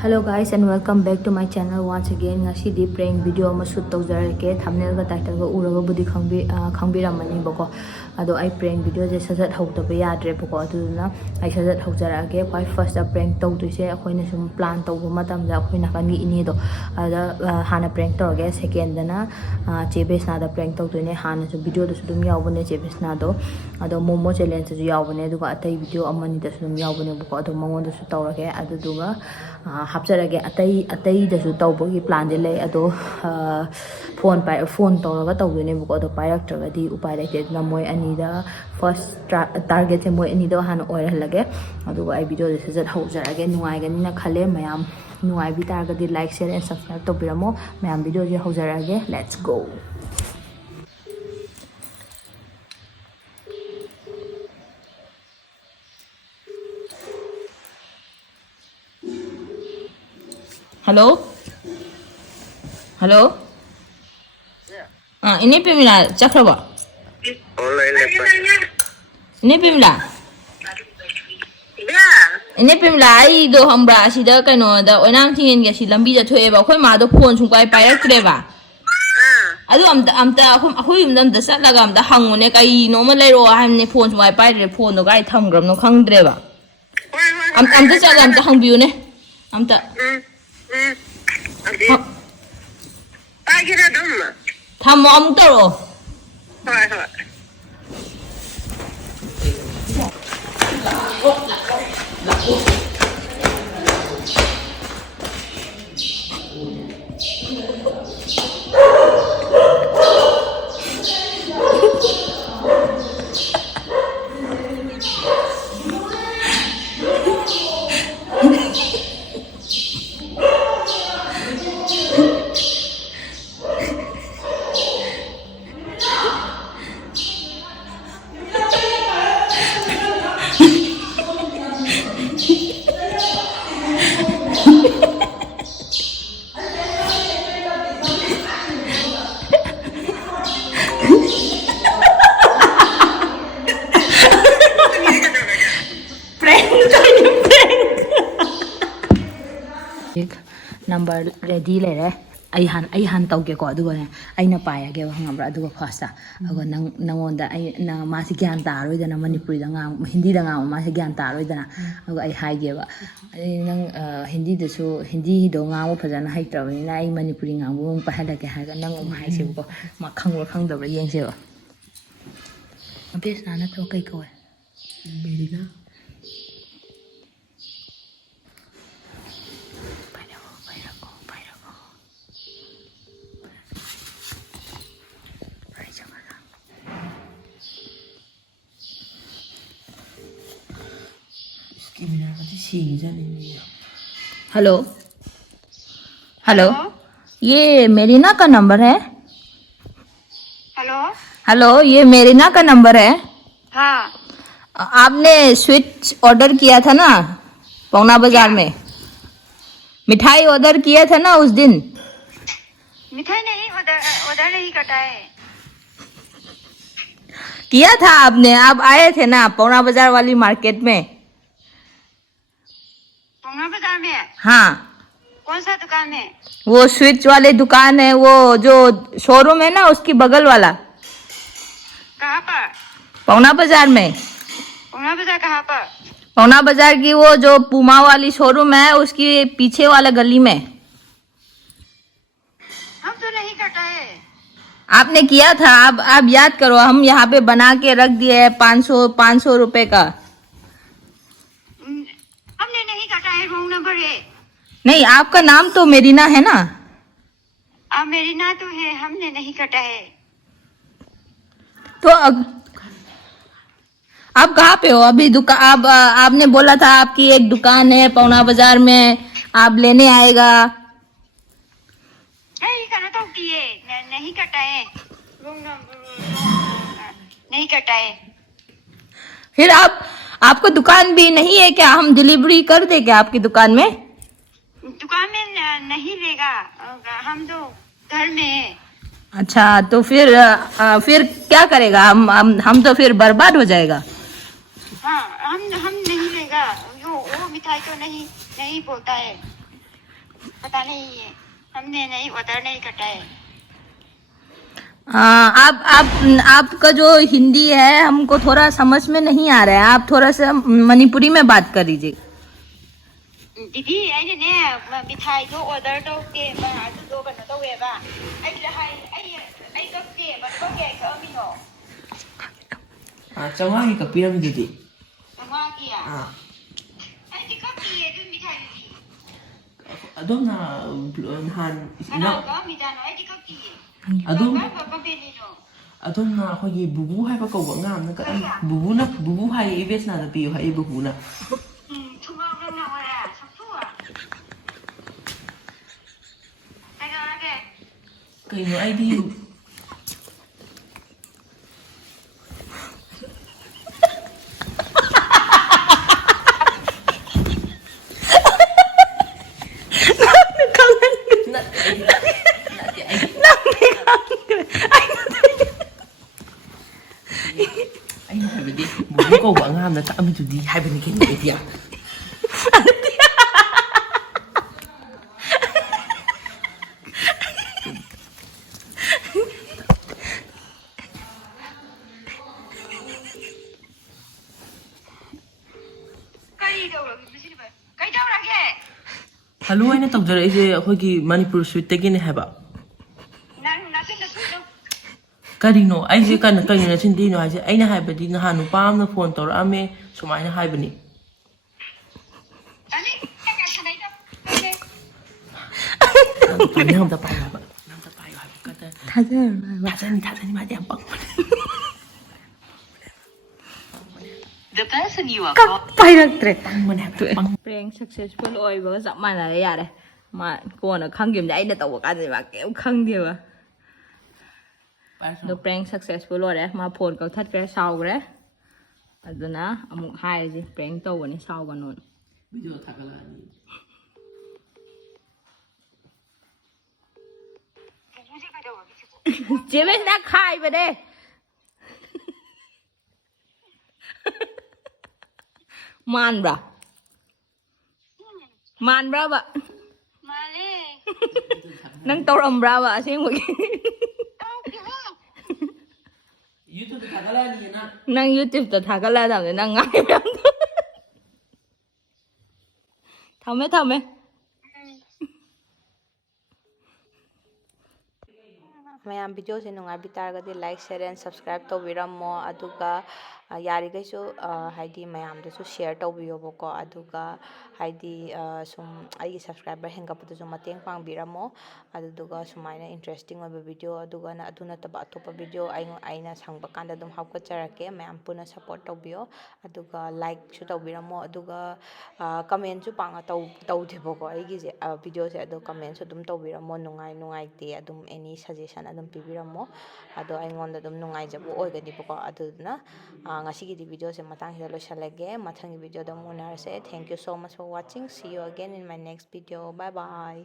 Hello guys and welcome back to my channel once again. Ngasi di prank video ama shoot tawjarake thumbnail ga title ga uraga budi khangbiramani bako ado ai prank video je sajat hawtaba yadre bako aduna ai sajat hawjarage kwai first prank tawduise akoina sum plan tawba matamda akoina kan gi ini do ada hana prank tawge second dana chebesna da prank tawdune hana su video do sudum yawbane chebesna do ado momo challenge ju yawbane aduga atai video amani da sudum yawbane bako ado mangon da su tawrage aduga hapjarage atai dasu tawbagi plan de lay ado phone tawraga tawdune buko ado pairaktragadi upai laite na moi ani da first target se moi ani da han oirhalage aduga ai video de sajat hawjarage nuai gani na khale mayam nuai bi targadi like share and subscribe tawbiramo mayam video je hawjarage. Let's go. Hello? Hello? Yeah. Ini pemila cakraba. Online Ini pemila. Yeah. Ini pemila ai do hambra sida kano da onam thingen ge si lambi da thoe ba khoi ma do phone sung pai pai rak tre ba. Adu amta ahui umdam da sat laga amta hangune kai no ma lai ro hamne phone sung pai pai re phone no gai tham gram no khang dre ba. Amta cha amta hang biu ne. Amta Pagira dum. Thamo am taro. Hoi hoi. Number ready lere ai han tawge ko aduga ne aina paiyage hangabra aduga first ago nangonda ai na ma si gyan ta roidana manipuri da ngam hindi da ngam ma si gyan ta roidana ago ai haige ba nang hindi da so hindi do ngam phajana haitrawni na ai manipuri ngam bu pa halake haga nang hai se ko ma khang da yeng se ba bes na to kai ko berina hello hello ये Mirena का number है. Hello hello ये Mirena का number है. हाँ. आपने sweet order किया था ना पौना बाजार में. मिठाई ऑर्डर किया था ना उस दिन. मिठाई नहीं ऑर्डर नहीं करता है. किया था आपने. आप आए थे ना पौना बाजार वाली मार्केट में. पौना बाजार में. हाँ. कौन सा दुकान है. वो स्विच वाले दुकान है वो जो शोरूम है ना उसकी बगल वाला. कहाँ पर. पौना बाजार में. पौना बाजार कहाँ पर. पौना बाजार की वो जो पुमा वाली शोरूम है उसकी पीछे वाला गली में. हम तो नहीं करता है. आपने किया था. आप याद करो हम यहाँ पे बना के रख दिए है 500 रुपए का. हमने नहीं करता है. रॉन्ग नंबर है. नहीं आपका नाम तो मेरीना है ना. अब मेरीना तो है. हमने नहीं करता है. तो आप कहाँ पे हो अभी. दुकान आपने बोला था आपकी एक दुकान है पौना बाजार में आप लेने आएगा. नहीं करना तो नहीं करता है. रॉन्ग नंबर नहीं करता है. फिर आपको दुकान भी नहीं है क्या. हम डिलीवरी कर दे क्या आपकी दुकान में. दुकान में नहीं लेगा. हम तो घर में है. अच्छा तो फिर क्या करेगा. हम तो फिर बर्बाद हो जाएगा. हाँ हम नहीं लेगा. वो मिठाई तो नहीं बोलता है. पता नहीं हमने नहीं ऑर्डर नहीं कटा है। आपका जो हिंदी है हमको थोड़ा समझ में नहीं आ रहा है, आप थोड़ा सा मणिपुरी में बात कर लीजिए। दीदी ने मिठाई दो ऑर्डर दो के दो कनो दो वेबा कपके मतलब के कमिनो चौꯉꯥꯒꯤ ꯀꯛꯄꯤꯔꯝꯃꯤꯗꯨꯗꯤ मा किया कपकी दु मिठाई दी ꯑꯗꯣꯝꯅ ꯅꯍꯥꯟ कनो का मिजानो कपकी ꯑꯗꯣꯝ कपेलिनो ꯑꯗꯣꯝꯅ ꯑꯩꯈꯣꯏꯒꯤ ꯕꯨꯕꯨ ꯍꯥꯏꯕ ꯀꯧꯕ ꯑꯉꯥꯡ ꯑꯃꯅ ꯀꯛꯑꯝꯃꯤ ꯕꯨꯕꯨꯅ ꯕꯨꯕꯨ ꯍꯥꯏꯌꯦ ꯏꯕꯦꯁꯅꯥꯗ ꯄꯤꯌꯨ ꯍꯥꯏꯌꯦ ꯕꯨꯕꯨꯅ थुमाव नंना वरा सबथुआ आगे ꯀꯩꯅꯣ ꯑꯩꯗꯤ ꯑꯩꯅ ꯍꯥꯏꯕꯗꯤ ꯕꯨꯕꯨ ꯀꯧꯕ ꯑꯉꯥꯡ ꯑꯃꯅ ꯀꯛꯑꯝꯃꯤꯗꯨꯗꯤ ꯍꯥꯏꯕꯅꯤ ꯀꯩꯅꯣ ꯑꯩꯗꯤ ꯍꯜꯂꯣ ꯑꯩꯅ ꯇꯧꯖꯔꯛꯏꯁꯦ ꯑꯩꯈꯣꯏꯒꯤ ꯃꯅꯤꯄꯨꯔ ꯁ꯭ꯋꯤꯠꯇꯒꯤꯅꯦ ꯍꯥꯏꯕ ꯀꯔꯤꯅꯣ ꯑꯩꯁꯦ ꯀꯩꯅꯣ ꯅꯆꯤꯟꯊꯤꯅꯣ ꯍꯥꯏꯁꯦ ꯑꯩꯅ ꯍꯥꯏꯕꯗꯤ ꯅꯍꯥꯟ ꯅꯨꯄꯥ ꯑꯃꯅ ꯐꯣꯟ ꯇꯧꯔꯛꯑꯝꯃꯦ ꯁꯨꯃꯥꯏꯅ ꯍꯥꯏꯕꯅꯤ ꯅꯪ ꯑꯝꯇ ꯄꯥꯏꯌꯣ ꯍꯥꯏꯕ ꯅꯪ ꯑꯝꯇ ꯄꯥꯏꯌꯣ ꯍꯥꯏꯕ ꯊꯥꯖꯅꯤ ꯃꯥꯗꯤ ꯌꯥꯝ ꯄꯪꯕꯅꯦ The person you are ꯄꯥꯏꯔꯛꯇ꯭ꯔꯦ ꯄꯪꯕꯅꯦ ꯍꯥꯏꯕ ꯄ꯭ꯔꯦꯡ ꯁꯛꯁꯦꯁꯐꯨꯜ ꯑꯣꯏꯕꯒ ꯆꯞ ꯃꯥꯟꯅꯔꯦ ꯌꯥꯔꯦ ꯃꯥ ꯀꯣꯟꯅ ꯈꯪꯈꯤꯕꯅꯦ ꯑꯩꯅ ꯇꯧꯕ ꯀꯥꯟꯗꯗꯤ ꯃꯥ ꯀꯩꯝ ꯈꯪꯗꯦꯕ ꯑꯗꯣ ꯄ꯭ꯔꯦꯡ ꯁꯛꯁꯦꯁꯐꯨꯜ ꯑꯣꯏꯔꯦ ꯃꯥ ꯐꯣꯟ ꯀꯛꯊꯠꯈ꯭ꯔꯦ ꯁꯥꯎꯈ꯭ꯔꯦ ꯑꯗꯨꯅ ꯑꯃꯨꯛ ꯍꯥꯏꯔꯁꯤ ꯄ꯭ꯔꯦꯡ ꯇꯧꯕꯅꯤ ꯁꯥꯎꯒꯅꯨ ꯚꯤꯗꯤꯑꯣ ꯊꯥꯒꯠꯂꯛꯑꯅꯤ ꯆꯦꯕꯦꯁꯅ ꯈꯥꯏꯕꯅꯦ ꯃꯥꯟꯕ꯭ꯔꯥ ꯃꯥꯟꯕ꯭ꯔꯥꯕ Male. ꯅꯪ ꯇꯧꯔꯝꯕ꯭ꯔꯥꯕ ꯑꯁꯦꯡꯕꯒꯤ ꯌꯨꯇꯨꯕꯇ ꯊꯥꯒꯠꯂꯛꯑꯅꯤꯅ ꯅꯪ ꯌꯨꯇ꯭ꯌꯨꯕꯇ ꯊꯥꯒꯠꯂꯛꯑꯗꯕꯅꯤ ꯅꯪ ꯉꯥꯏ ꯃꯌꯥꯝꯗꯣ ꯊꯝꯃꯦ ꯃꯌꯥꯝ ꯚꯤꯗꯤꯑꯣꯁꯦ ꯅꯨꯡꯉꯥꯏꯕꯤ ꯇꯥꯔꯒꯗꯤ ꯂꯥꯏꯛ ꯁꯦꯌꯔ ꯑꯦꯟ ꯁꯕꯁꯀ꯭ꯔꯥꯏꯕ ꯇꯧꯕꯤꯔꯝꯃꯣ ꯑꯗꯨꯒ ꯌꯥꯔꯤꯈꯩꯁꯨ ꯍꯥꯏꯗꯤ ꯃꯌꯥꯝꯗꯁꯨ ꯁꯦꯌꯔ ꯇꯧꯕꯤꯌꯣꯕꯀꯣ ꯑꯗꯨꯒ ꯍꯥꯏꯗꯤ ꯁꯨꯝ ꯑꯩꯒꯤ ꯁꯕꯁꯀ꯭ꯔꯥꯏꯕꯔ ꯍꯦꯟꯒꯠꯄꯗꯁꯨ ꯃꯇꯦꯡ ꯄꯥꯡꯕꯤꯔꯝꯃꯣ ꯑꯗꯨꯗꯨꯒ ꯁꯨꯃꯥꯏꯅ ꯏꯟꯇꯔꯦꯁꯇꯤꯡ ꯑꯣꯏꯕ ꯚꯤꯗꯤꯑꯣ ꯑꯗꯨꯒ ꯑꯗꯨ ꯅꯠꯇꯕ ꯑꯇꯣꯞꯄ ꯚꯤꯗꯤꯑꯣ ꯑꯩꯅ ꯁꯪꯕ ꯀꯥꯟꯗ ꯑꯗꯨꯝ ꯍꯥꯞꯀꯠꯆꯔꯛꯀꯦ ꯃꯌꯥꯝ ꯄꯨꯟꯅ ꯁꯞꯄꯣꯔꯠ ꯇꯧꯕꯤꯌꯣ ꯑꯗꯨꯒ ꯂꯥꯏꯛꯁꯨ ꯇꯧꯕꯤꯔꯝꯃꯣ ꯑꯗꯨꯒ ꯀꯃꯦꯟꯁꯨ ꯄꯥꯛꯅ ꯇꯧꯗꯦꯕꯀꯣ ꯑꯩꯒꯤꯁꯦ ꯚꯤꯗꯤꯑꯣꯁꯦ ꯑꯗꯣ ꯀꯃꯦꯟꯁꯨ ꯑꯗꯨꯝ ꯇꯧꯕꯤꯔꯝꯃꯣ ꯅꯨꯡꯉꯥꯏꯇꯦ ꯑꯗꯨꯝ ꯑꯦꯅꯤ ꯁꯖꯦꯁꯟ ꯑꯗꯨꯝ ꯄꯤꯕꯤꯔꯝꯃꯣ ꯑꯗꯣ ꯑꯩꯉꯣꯟꯗ ꯑꯗꯨꯝ ꯅꯨꯡꯉꯥꯏꯖꯕ ꯑꯣꯏꯒꯅꯤꯕꯀꯣ ꯑꯗꯨꯗꯨꯅ ꯉꯁꯤꯒꯤꯗꯤ ꯚꯤꯗꯤꯑꯣꯁꯦ ꯃꯇꯥꯡꯁꯤꯗ ꯂꯣꯏꯁꯤꯜꯂꯒꯦ ꯃꯊꯪꯒꯤ ꯚꯤꯗꯤꯑꯣꯗ ꯑꯃꯨꯛ ꯎꯅꯔꯁꯦ thank you so much for watching see you again in my next video bye by